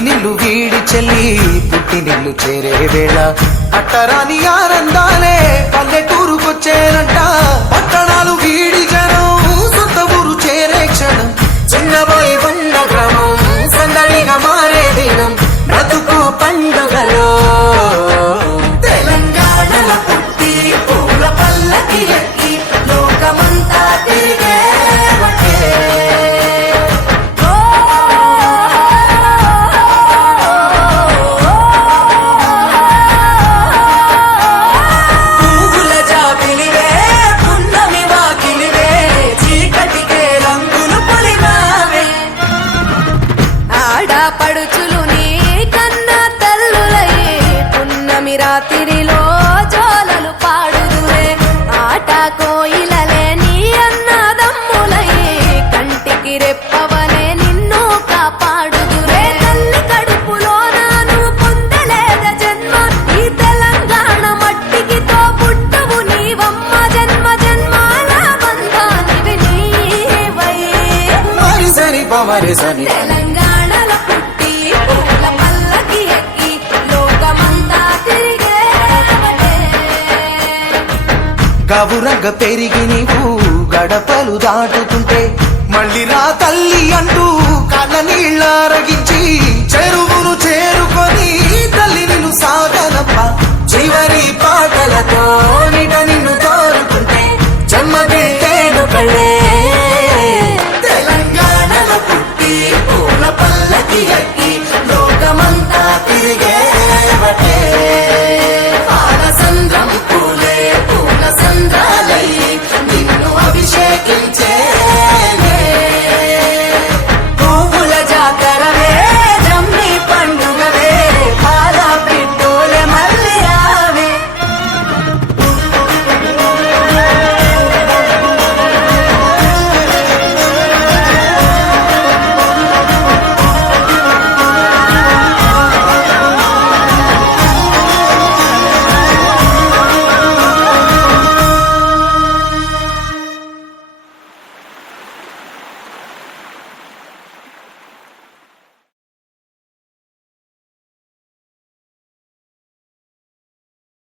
మెట్టినిల్లు వీడి చెల్లి పుట్టినిల్లు చేరే వేళ అట్టరాని ఆనందాలే పల్లెటూరుకొచ్చేనంట. పట్టణాలు వీడి జనం సొంత ఊరు చేరే క్షణం చిన్నబోయి బండ గ్రామం సందడిగా మారే దినం బ్రతుకు పండుగలో తెలంగాణల పుట్టి పూల పల్లకి ఎక్కి లోకమంతా తిరిగే పడుచులు నీ కన్నా తల్లులయ్యే పున్నమి రాత్రిలో జోలలు పాడుదురే ఆట కోయిలలే నీ అన్నదమ్ములయ్యే కంటికి రెప్పవనే నిన్ను కాపాడుదురే తల్లి కడుపులో నాను పొందలేద జన్మ ఈ తెలంగాణ మట్టికి తో పుట్టవు నీవమ్మ జన్మ జన్మాల బంధానివి నీవై మరిసని పమరిసని తెలంగాణల పుట్టి పూల పల్లకి ఎక్కి లోకమంతా తిరిగే గవురగ పెరిగి నీవు గడపలు దాటుతుంటే మళ్ళీ రా తల్లి అంటూ కళ్ళ నీళ్ళ రగించి చెరువు